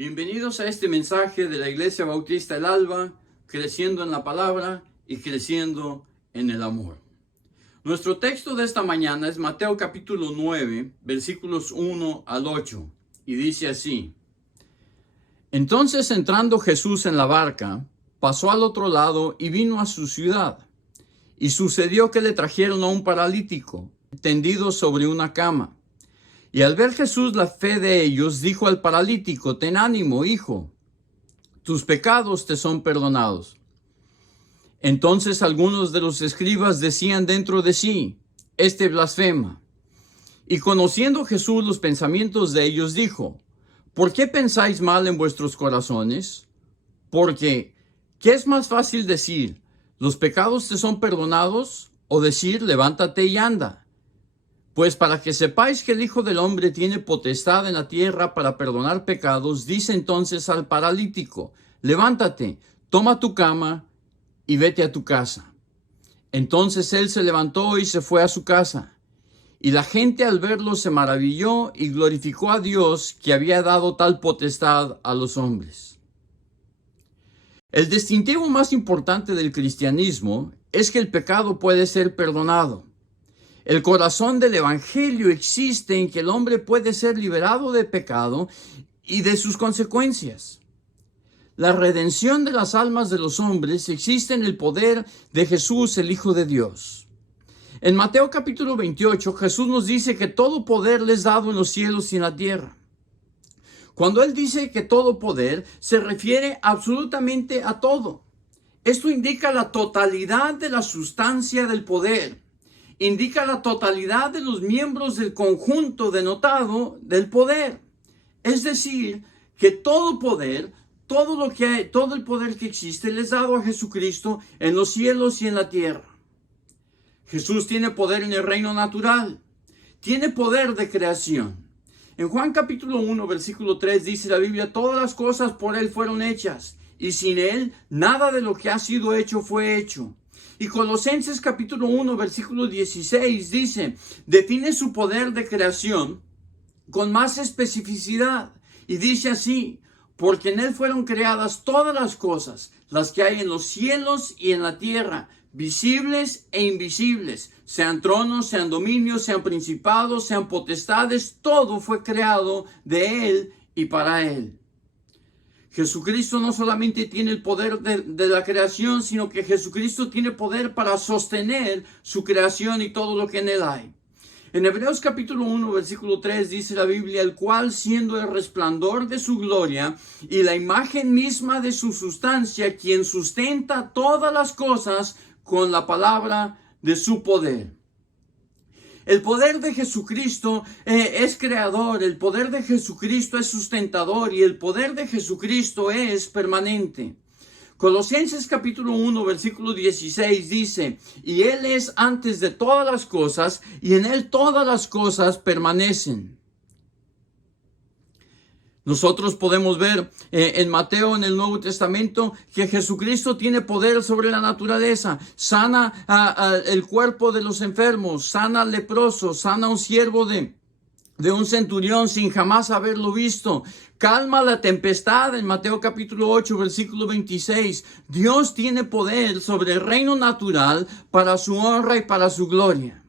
Bienvenidos a este mensaje de la Iglesia Bautista El Alba, creciendo en la palabra y creciendo en el amor. Nuestro texto de esta mañana es Mateo capítulo 9, versículos 1 al 8, y dice así: Entonces, entrando Jesús en la barca, pasó al otro lado y vino a su ciudad. Y sucedió que le trajeron a un paralítico, tendido sobre una cama. Y al ver Jesús la fe de ellos, dijo al paralítico: Ten ánimo, hijo, tus pecados te son perdonados. Entonces algunos de los escribas decían dentro de sí: Este blasfema. Y conociendo Jesús los pensamientos de ellos, dijo: ¿Por qué pensáis mal en vuestros corazones? Porque, ¿qué es más fácil decir: los pecados te son perdonados? O decir: levántate y anda. Pues para que sepáis que el Hijo del Hombre tiene potestad en la tierra para perdonar pecados, dice entonces al paralítico: levántate, toma tu cama y vete a tu casa. Entonces él se levantó y se fue a su casa. Y la gente al verlo se maravilló y glorificó a Dios, que había dado tal potestad a los hombres. El distintivo más importante del cristianismo es que el pecado puede ser perdonado. El corazón del evangelio existe en que el hombre puede ser liberado de pecado y de sus consecuencias. La redención de las almas de los hombres existe en el poder de Jesús, el Hijo de Dios. En Mateo capítulo 28, Jesús nos dice que todo poder le es dado en los cielos y en la tierra. Cuando Él dice que todo poder, se refiere absolutamente a todo. Esto indica la totalidad de la sustancia del poder. Indica la totalidad de los miembros del conjunto denotado del poder. Es decir, que todo poder, todo el poder que existe, le es dado a Jesucristo en los cielos y en la tierra. Jesús tiene poder en el reino natural. Tiene poder de creación. En Juan capítulo 1, versículo 3 dice la Biblia: todas las cosas por Él fueron hechas, y sin Él nada de lo que ha sido hecho fue hecho. Y Colosenses capítulo 1, versículo 16 dice, define su poder de creación con más especificidad. Y dice así: porque en Él fueron creadas todas las cosas, las que hay en los cielos y en la tierra, visibles e invisibles, sean tronos, sean dominios, sean principados, sean potestades, todo fue creado de Él y para Él. Jesucristo no solamente tiene el poder de la creación, sino que Jesucristo tiene poder para sostener su creación y todo lo que en Él hay. En Hebreos capítulo 1, versículo 3 dice la Biblia: el cual, siendo el resplandor de su gloria y la imagen misma de su sustancia, quien sustenta todas las cosas con la palabra de su poder. El poder de Jesucristo es creador, el poder de Jesucristo es sustentador y el poder de Jesucristo es permanente. Colosenses capítulo 1, versículo 16 dice: y Él es antes de todas las cosas, y en Él todas las cosas permanecen. Nosotros podemos ver en Mateo, en el Nuevo Testamento, que Jesucristo tiene poder sobre la naturaleza. Sana el cuerpo de los enfermos, sana al leproso, sana a un siervo de un centurión sin jamás haberlo visto. Calma la tempestad en Mateo capítulo 8, versículo 26. Dios tiene poder sobre el reino natural para su honra y para su gloria.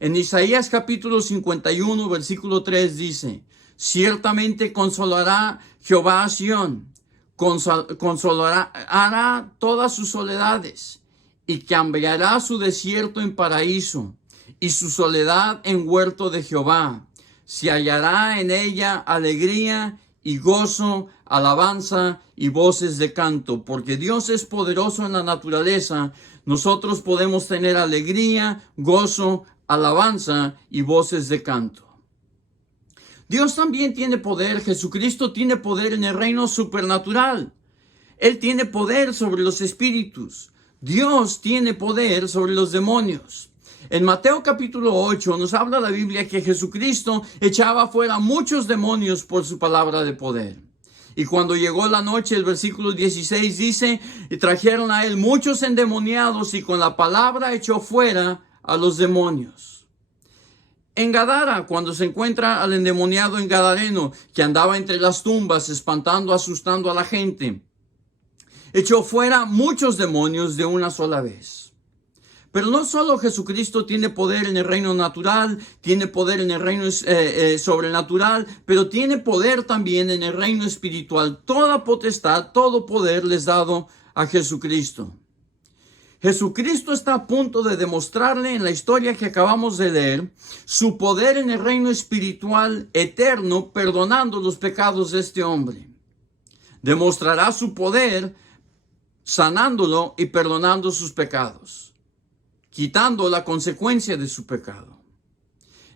En Isaías capítulo 51, versículo 3 dice: ciertamente consolará Jehová a Sión, consolará todas sus soledades, y cambiará su desierto en paraíso, y su soledad en huerto de Jehová. Se hallará en ella alegría y gozo, alabanza y voces de canto. Porque Dios es poderoso en la naturaleza, nosotros podemos tener alegría, gozo, alabanza y voces de canto. Dios también tiene poder. Jesucristo tiene poder en el reino supernatural. Él tiene poder sobre los espíritus. Dios tiene poder sobre los demonios. En Mateo capítulo 8 nos habla la Biblia que Jesucristo echaba fuera muchos demonios por su palabra de poder. Y cuando llegó la noche, el versículo 16 dice: y trajeron a Él muchos endemoniados, y con la palabra echó fuera a los demonios. En Gadara, cuando se encuentra al endemoniado en Gadareno, que andaba entre las tumbas, espantando, asustando a la gente, echó fuera muchos demonios de una sola vez. Pero no solo Jesucristo tiene poder en el reino natural, tiene poder en el reino sobrenatural, pero tiene poder también en el reino espiritual. Toda potestad, todo poder les dado a Jesucristo. Jesucristo está a punto de demostrarle en la historia que acabamos de leer su poder en el reino espiritual eterno, perdonando los pecados de este hombre. Demostrará su poder sanándolo y perdonando sus pecados, quitando la consecuencia de su pecado.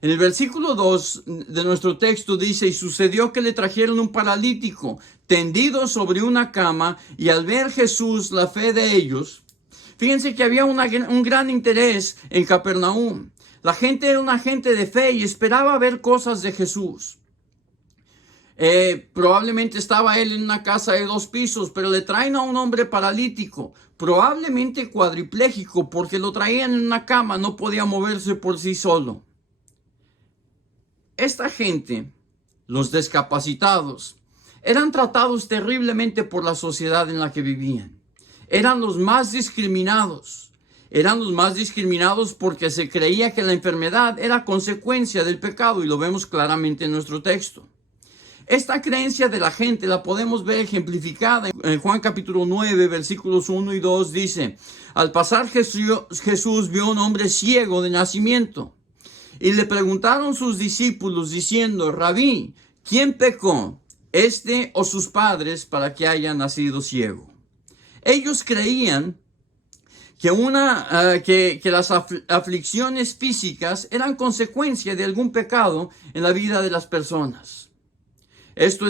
En el versículo 2 de nuestro texto dice: y sucedió que le trajeron un paralítico tendido sobre una cama, y al ver Jesús la fe de ellos. Fíjense que había un gran interés en Capernaum. La gente era una gente de fe y esperaba ver cosas de Jesús. Probablemente estaba él en una casa de 2 pisos, pero le traen a un hombre paralítico, probablemente cuadripléjico, porque lo traían en una cama, no podía moverse por sí solo. Esta gente, los discapacitados, eran tratados terriblemente por la sociedad en la que vivían. Eran los más discriminados. Eran los más discriminados porque se creía que la enfermedad era consecuencia del pecado, y lo vemos claramente en nuestro texto. Esta creencia de la gente la podemos ver ejemplificada en Juan capítulo 9, versículos 1 y 2. Dice: al pasar Jesús vio a un hombre ciego de nacimiento, y le preguntaron sus discípulos diciendo: Rabí, ¿quién pecó, este o sus padres, para que haya nacido ciego? Ellos creían que las aflicciones físicas eran consecuencia de algún pecado en la vida de las personas. Esto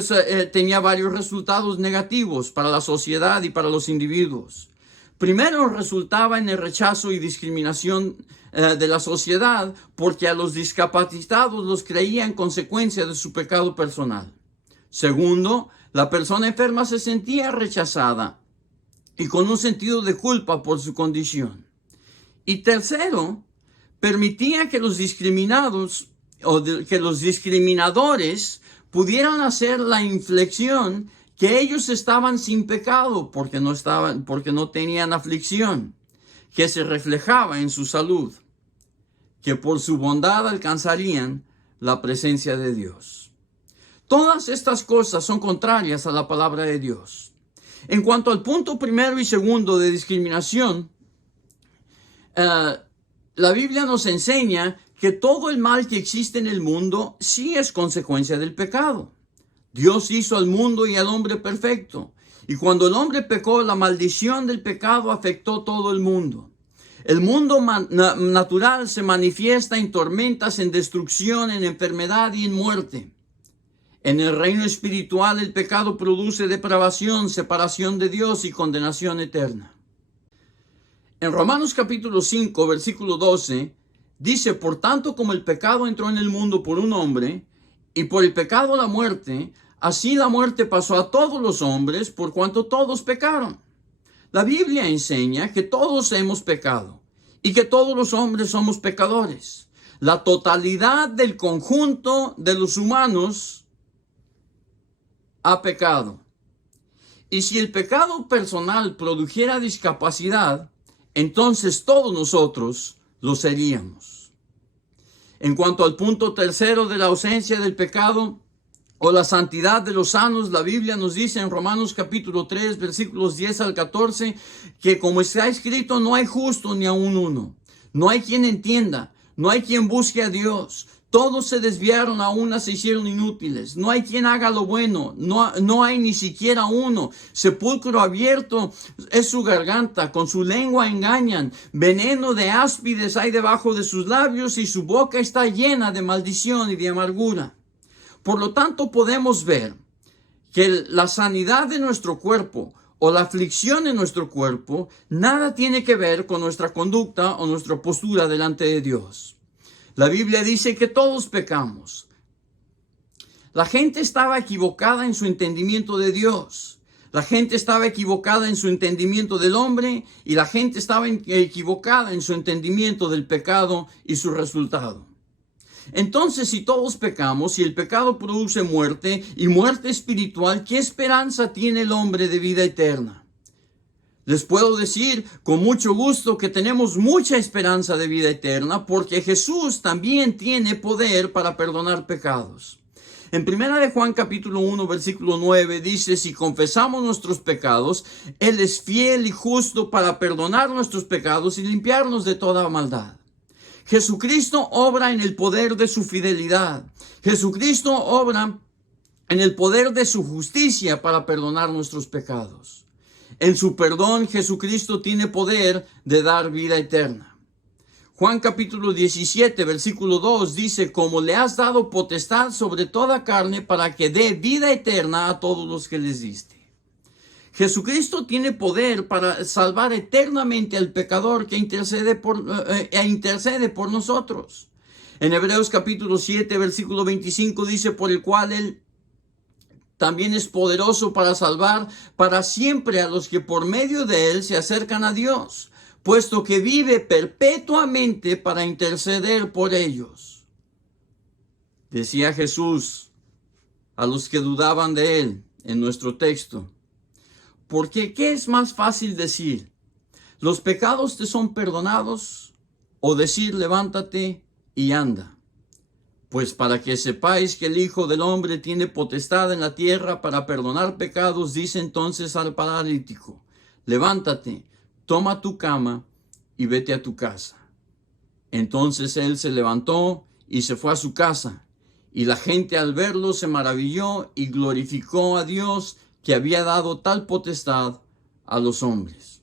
tenía varios resultados negativos para la sociedad y para los individuos. Primero, resultaba en el rechazo y discriminación de la sociedad, porque a los discapacitados los creía en consecuencia de su pecado personal. Segundo, la persona enferma se sentía rechazada y con un sentido de culpa por su condición. Y tercero, permitía que los discriminados que los discriminadores pudieran hacer la inflexión que ellos estaban sin pecado porque no tenían aflicción, que se reflejaba en su salud, que por su bondad alcanzarían la presencia de Dios. Todas estas cosas son contrarias a la palabra de Dios. En cuanto al punto primero y segundo de discriminación, la Biblia nos enseña que todo el mal que existe en el mundo sí es consecuencia del pecado. Dios hizo al mundo y al hombre perfecto, y cuando el hombre pecó, la maldición del pecado afectó todo el mundo. El mundo natural se manifiesta en tormentas, en destrucción, en enfermedad y en muerte. En el reino espiritual, el pecado produce depravación, separación de Dios y condenación eterna. En Romanos capítulo 5, versículo 12, dice: por tanto, como el pecado entró en el mundo por un hombre, y por el pecado la muerte, así la muerte pasó a todos los hombres, por cuanto todos pecaron. La Biblia enseña que todos hemos pecado, y que todos los hombres somos pecadores. La totalidad del conjunto de los humanos ha pecado. Y si el pecado personal produjera discapacidad, entonces todos nosotros lo seríamos. En cuanto al punto tercero de la ausencia del pecado o la santidad de los sanos, la Biblia nos dice en Romanos capítulo 3, versículos 10 al 14, que como está escrito, no hay justo ni aun uno. No hay quien entienda, no hay quien busque a Dios. Todos se desviaron, a una se hicieron inútiles. No hay quien haga lo bueno, no hay ni siquiera uno. Sepulcro abierto es su garganta, con su lengua engañan. Veneno de áspides hay debajo de sus labios, y su boca está llena de maldición y de amargura. Por lo tanto, podemos ver que la sanidad de nuestro cuerpo o la aflicción en nuestro cuerpo nada tiene que ver con nuestra conducta o nuestra postura delante de Dios. La Biblia dice que todos pecamos. La gente estaba equivocada en su entendimiento de Dios. La gente estaba equivocada en su entendimiento del hombre, y la gente estaba equivocada en su entendimiento del pecado y su resultado. Entonces, si todos pecamos, si el pecado produce muerte y muerte espiritual, ¿qué esperanza tiene el hombre de vida eterna? Les puedo decir con mucho gusto que tenemos mucha esperanza de vida eterna porque Jesús también tiene poder para perdonar pecados. En 1 de Juan capítulo 1 versículo 9 dice, si confesamos nuestros pecados, Él es fiel y justo para perdonar nuestros pecados y limpiarnos de toda maldad. Jesucristo obra en el poder de su fidelidad. Jesucristo obra en el poder de su justicia para perdonar nuestros pecados. En su perdón, Jesucristo tiene poder de dar vida eterna. Juan capítulo 17, versículo 2 dice, como le has dado potestad sobre toda carne para que dé vida eterna a todos los que les diste. Jesucristo tiene poder para salvar eternamente al pecador que intercede por nosotros. En Hebreos capítulo 7, versículo 25 dice, por el cual Él también es poderoso para salvar para siempre a los que por medio de Él se acercan a Dios, puesto que vive perpetuamente para interceder por ellos. Decía Jesús a los que dudaban de Él en nuestro texto, porque ¿qué es más fácil decir? ¿Los pecados te son perdonados? ¿O decir levántate y anda? Pues para que sepáis que el Hijo del Hombre tiene potestad en la tierra para perdonar pecados, dice entonces al paralítico, levántate, toma tu cama y vete a tu casa. Entonces él se levantó y se fue a su casa, y la gente al verlo se maravilló y glorificó a Dios que había dado tal potestad a los hombres.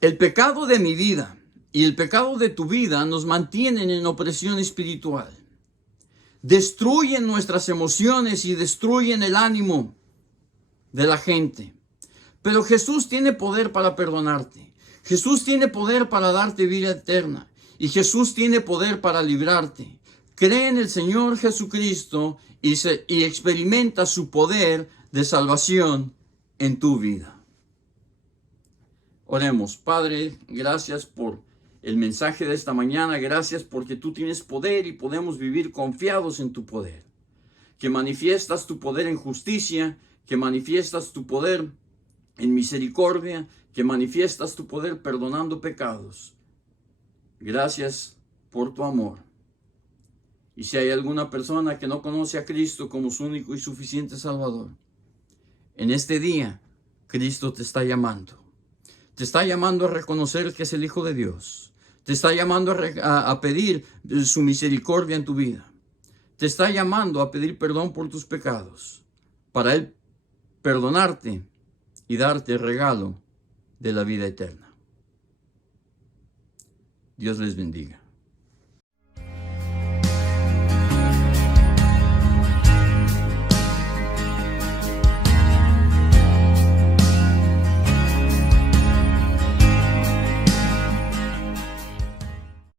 El pecado de mi vida y el pecado de tu vida nos mantienen en opresión espiritual. Destruyen nuestras emociones y destruyen el ánimo de la gente. Pero Jesús tiene poder para perdonarte. Jesús tiene poder para darte vida eterna. Y Jesús tiene poder para librarte. Cree en el Señor Jesucristo y experimenta su poder de salvación en tu vida. Oremos. Padre, gracias por el mensaje de esta mañana. Gracias porque tú tienes poder y podemos vivir confiados en tu poder. Que manifiestas tu poder en justicia, que manifiestas tu poder en misericordia, que manifiestas tu poder perdonando pecados. Gracias por tu amor. Y si hay alguna persona que no conoce a Cristo como su único y suficiente Salvador, en este día Cristo te está llamando. Te está llamando a reconocer que es el Hijo de Dios. Te está llamando a pedir su misericordia en tu vida. Te está llamando a pedir perdón por tus pecados, para Él perdonarte y darte el regalo de la vida eterna. Dios les bendiga.